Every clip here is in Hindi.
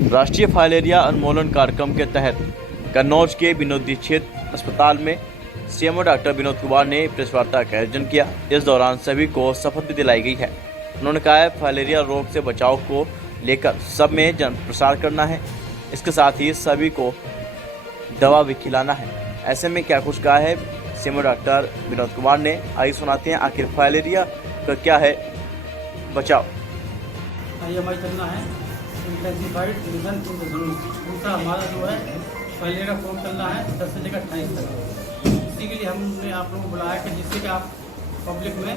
राष्ट्रीय फाइलेरिया उन्मूलन कार्यक्रम के तहत कन्नौज के विनोदी क्षेत्र अस्पताल में सीएमओ डॉक्टर विनोद कुमार ने प्रेस वार्ता का आयोजन किया। इस दौरान सभी को शपथ भी दिलाई गई है। उन्होंने कहा है फाइलेरिया रोग से बचाव को लेकर सब में जन प्रसार करना है, इसके साथ ही सभी को दवा भी खिलाना है। ऐसे में क्या कुछ कहा है सीएमओ डॉक्टर विनोद कुमार ने, आइए सुनाते हैं आखिर फाइलेरिया का क्या है बचाव। IMI चलना है, इंटेंसिफाइड मिशन इंद्रधनुष। दूसरा हमारा जो है फाइलेरिया फॉर्म चलना है 10 से लेकर 28 तक। इसी के लिए हमने आप लोगों को बुलाया कि जिससे कि आप पब्लिक में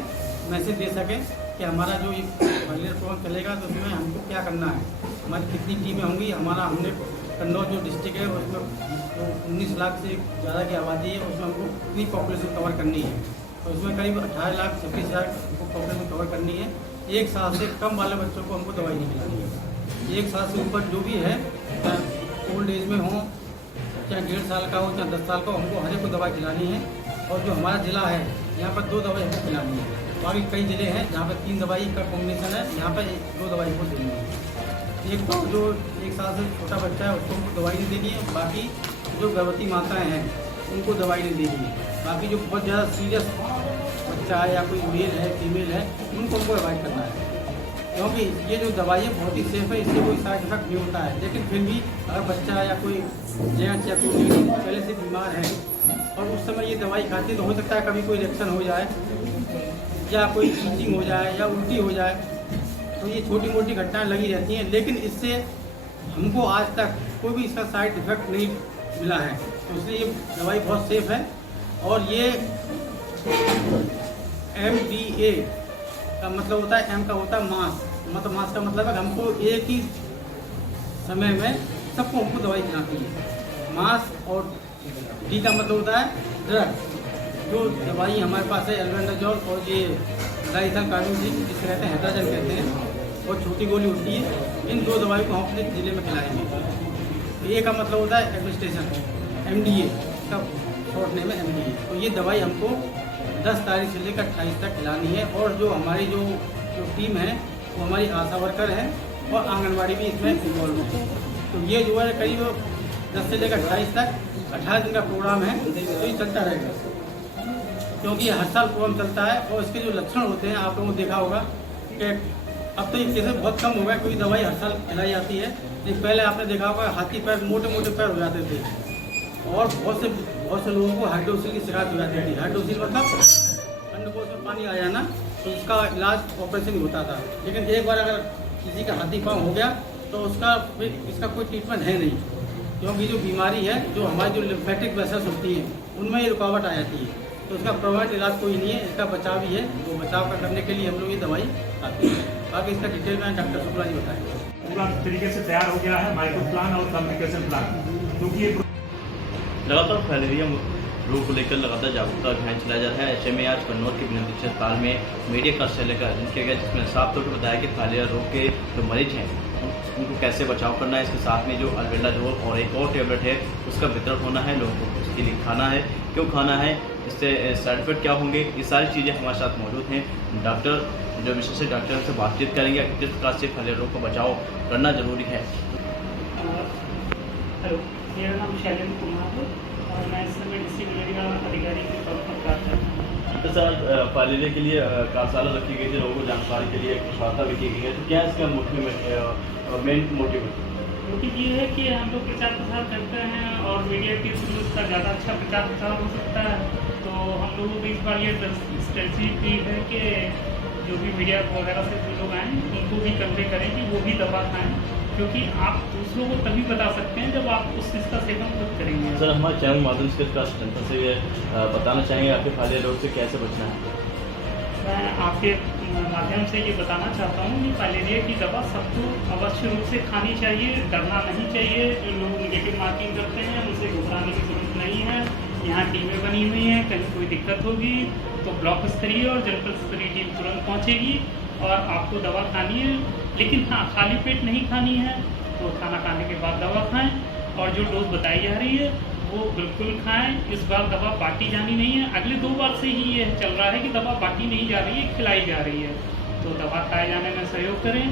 मैसेज दे सकें कि हमारा जो ये फाइलेरिया फॉर्म चलेगा तो उसमें हमको क्या करना है, हमारी कितनी टीमें होंगी। हमने कन्नौज जो डिस्ट्रिक्ट है उसमें जो 19 लाख से ज़्यादा की आबादी है, उसमें हमको कितनी पॉपुलेशन कवर करनी है। तो उसमें करीब 18 लाख 26 हज़ार को पॉपुलेशन कवर करनी है। 1 साल से कम वाले बच्चों को हमको दवाई नहीं खिलानी है। 1 साल से ऊपर जो भी है, चाहे ओल्ड एज में हो, चाहे 1.5 साल का हो, चाहे 10 साल का हो, हमको हर एक को दवाई खिलानी है। और जो हमारा ज़िला है यहाँ पर 2 दवाई हमको खिलानी है। बाकी कई ज़िले हैं जहाँ पर 3 दवाई का कॉम्बिनेशन है, यहाँ पर 2 दवाई को देनी है। एक तो जो 1 साल से छोटा बच्चा है उसको हमको दवाई नहीं देनी है। बाकी जो गर्भवती माताएँ हैं उनको दवाई नहीं देनी है। बाकी जो बहुत ज़्यादा सीरियस बच्चा है या कोई मेल है फीमेल है उनको हमको अवॉइड करना है, क्योंकि ये जो दवाई है बहुत ही सेफ है, इससे कोई साइड इफेक्ट नहीं होता है। लेकिन फिर भी अगर बच्चा या कोई जेंट्स या कोई पहले से बीमार है और उस समय ये दवाई खाती तो हो सकता है कभी कोई रिएक्शन हो जाए या कोई ईचिंग हो जाए या उल्टी हो जाए, तो ये छोटी मोटी घटनाएं लगी रहती हैं। लेकिन इससे हमको आज तक कोई भी इसका साइड इफेक्ट नहीं मिला है, तो इसलिए ये दवाई बहुत सेफ है। और ये MDA का मतलब होता है, M का होता है मास, मतलब मास का मतलब है हमको एक ही समय में सबको हमको दवाई खिलानी है। मास और D का मतलब होता है ड्रग। जो दवाई हमारे पास है एल्बेंडाजोल और ये डाइथाइलकार्बोनिल जिसे कहते हैं हेड्राजन कहते हैं, और छोटी गोली होती है। इन 2 दवाई को हम अपने ज़िले में खिलाएंगे। A का मतलब होता है एडमिनिस्ट्रेशन, MDA का शॉर्ट नेम है MDA। तो ये दवाई हमको 10 तारीख से लेकर 28 तक खिलानी है। और जो हमारी जो टीम है वो हमारी आशा वर्कर है और आंगनबाड़ी भी इसमें इन्वॉल्व है। तो ये जो है करीब 10 से लेकर 28 तक 18 दिन का प्रोग्राम है, तो ये चलता रहेगा, क्योंकि हर साल प्रोग्राम चलता है। और इसके जो लक्षण होते हैं आप लोगों को देखा होगा कि अब तो ये केसेस बहुत कम हो गए, क्योंकि दवाई हर साल खिलाई जाती है। लेकिन पहले आपने देखा होगा हाथी पैर, मोटे मोटे पैर हो जाते थे और बहुत से लोगों को हाइड्रोसिल की शिकायत हो जाती थी। हाइड्रोसिल मतलब अंडकोश में पानी आ जाना, तो इसका इलाज ऑपरेशन ही होता था। लेकिन एक बार अगर किसी का हाथी पाँव हो गया तो इसका कोई ट्रीटमेंट है नहीं, क्योंकि जो बीमारी है, जो हमारी जो लिम्फेटिक वेसल्स होती हैं उनमें ये रुकावट आ जाती है। तो इसका परमानेंट इलाज कोई नहीं है, इसका बचाव ही है। वो बचाव का करने के लिए हम लोग ये दवाई आती है। बाकी इसका डिटेल में डॉक्टर शुक्ला जी बताएंगे। पूरा तरीके से तैयार हो गया है माइक्रो प्लान और कम्युनिकेशन प्लान, क्योंकि लगातार फाइलेरिया रोग को लेकर लगातार जागरूकता अभियान चलाया जा रहा है। ऐसे में आज कन्नौज के विनोदी अस्पताल में मीडिया कार्यालय का आयोजन किया गया, जिसमें साफ तौर पर बताया कि फाइलेरिया रोग के जो मरीज हैं उनको कैसे बचाव करना है। इसके साथ में जो एल्बेंडाजोल और एक और टेबलेट है उसका वितरण होना है, लोगों को उसके लिए खाना है, क्यों खाना है, इससे साइड इफेक्ट क्या होंगे, ये सारी चीज़ें हमारे साथ मौजूद हैं। डॉक्टर जो विशेषज्ञ डॉक्टर से बातचीत करेंगे किस प्रकार से फाइलेरिया रोग का बचाव करना जरूरी है। हेलो, मेरा नाम शैलेंद्र कुमार है और मैं इस समय डिस्ट्रिक्ट मलेरिया अधिकारी के पद पर कार्य करता हूँ। तो सर फाइलेरिया के लिए कार्यशाला रखी गई थी, लोगों को जानकारी के लिए एक वार्ता भी की गई है, तो क्या इसका मेन मोटिव है? मोटिव ये है कि हम लोग प्रचार प्रसार करते हैं और मीडिया के थ्रू उसका ज़्यादा अच्छा प्रचार प्रसार हो सकता है। तो हम लोगों को इस बार ये स्ट्रेटजी की है कि जो भी मीडिया वगैरह से जो लोग आएँ उनको भी कन्वे करें कि वो भी दवा खाएँ, क्योंकि आप दूसरों को तभी बता सकते हैं जब आप उस चीज़ का सेवन खुद करेंगे। सर हमारे चैनल माध्यम से जनता से ये बताना चाहेंगे आपके फाइलेरिया रोग से कैसे बचना है? मैं आपके माध्यम से ये बताना चाहता हूँ कि फाइलेरिया की दवा सबको अवश्य रूप से खानी चाहिए, डरना नहीं चाहिए। जो लोग नेगेटिव मार्किंग करते हैं उनसे घबराने की जरूरत नहीं है। यहाँ टीमें बनी हुई हैं, कहीं कोई दिक्कत होगी तो ब्लॉक स्तरीय और जनपद स्तरीय टीम तुरंत पहुँचेगी और आपको दवा खानी है। लेकिन हाँ, खाली पेट नहीं खानी है, तो खाना खाने के बाद दवा खाएँ और जो डोज बताई जा रही है वो बिल्कुल खाएं। इस बार दवा बांटी जानी नहीं है, अगले 2 बार से ही ये चल रहा है कि दवा बांटी नहीं जा रही है, खिलाई जा रही है। तो दवा खाए जाने में सहयोग करें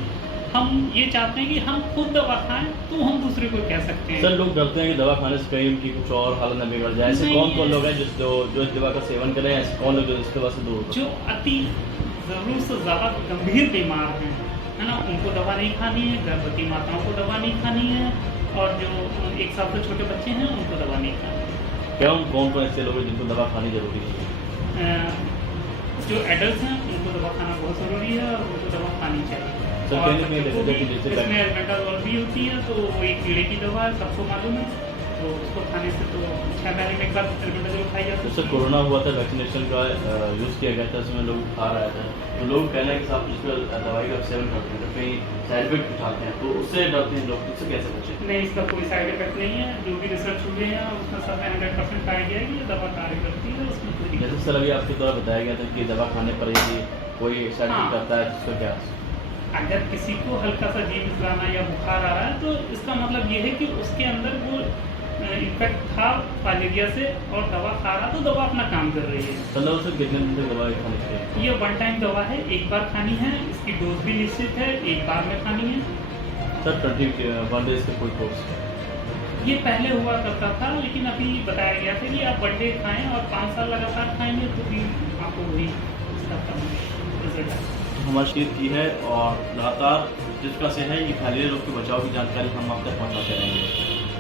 हम ये चाहते हैं कि हम खुद दवा खाएं तो हम दूसरे को कह सकते हैं। सर लोग डरते हैं कि दवा खाने से कहीं उनकी कुछ और हालत न बिगड़ जाए, ऐसे नहीं, कौन कौन लोग हैं जो इस दवा का सेवन करें, ऐसे कौन लोग जो इस दवा से दूर हो? जो अति ज़रूरत से ज़्यादा गंभीर बीमार हैं, है ना, उनको दवा नहीं खानी है, गर्भवती माताओं को दवा नहीं खानी है, और जो 1 साल से छोटे बच्चे हैं उनको दवा नहीं खानी है। क्या कौन कौन ऐसे लोग हैं जिनको दवा खानी जरूरी है? जो एडल्ट हैं उनको दवा खाना बहुत ज़रूरी है और उनको दवा खानी चाहिए। सर, और कहीं ना कहीं बच्चों को देखा भी कि जैसे इसमें एल्बेंडाजोल भी होती है, तो वो एक कीड़े की दवा है, सबको मालूम है, तो उसको खाने से तो 6 महीने में एक बार एल्बेंडाजोल खाई जाती जैसे है। कोरोना हुआ था, वैक्सीनेशन का यूज़ किया गया था, उसमें लोग खा रहे थे, तो लोग कहना है कि साहब जिस पर दवाई का सेवन करते हैं तो कहीं साइड इफेक्ट उठाते हैं, तो उससे डरते हैं लोग, उससे कैसे बचें? नहीं, इसका कोई साइड इफेक्ट नहीं है। जो भी रिसर्च हुए हैं उसमें सब में 100% पाया गया है कि ये दवा कार्य करती है, उसमें कोई दिक्कत जैसे सर अभी आपके द्वारा बताया गया था कि दवा खाने पर यदि कोई साइड इफेक्ट हाँ। आता है तो क्या? अगर किसी को हल्का सा जी मिचलाना या बुखार आ रहा है तो इसका मतलब ये है कि उसके अंदर वो इन्फेक्ट था फाइलेरिया से और दवा खा रहा, तो दवा अपना काम कर रही है। मतलब उसे कितने दिन तक दवा खानी चाहिए? ये 1 टाइम दवा है, एक बार खानी है, इसकी डोज भी निश्चित है, एक बार में खानी है। सर 21 डेज का कोई कोर्स? ये पहले हुआ करता था, लेकिन अभी बताया गया था कि आप 1 डे खाएँ और 5 साल लगातार खाएंगे तो भी आपको वही इसका रिजल्ट है। हमारी शीत की है और लगातार जिसका से है ये फाइलेरिया रोग के बचाव की जानकारी हम आप तक पहुँचाते रहेंगे।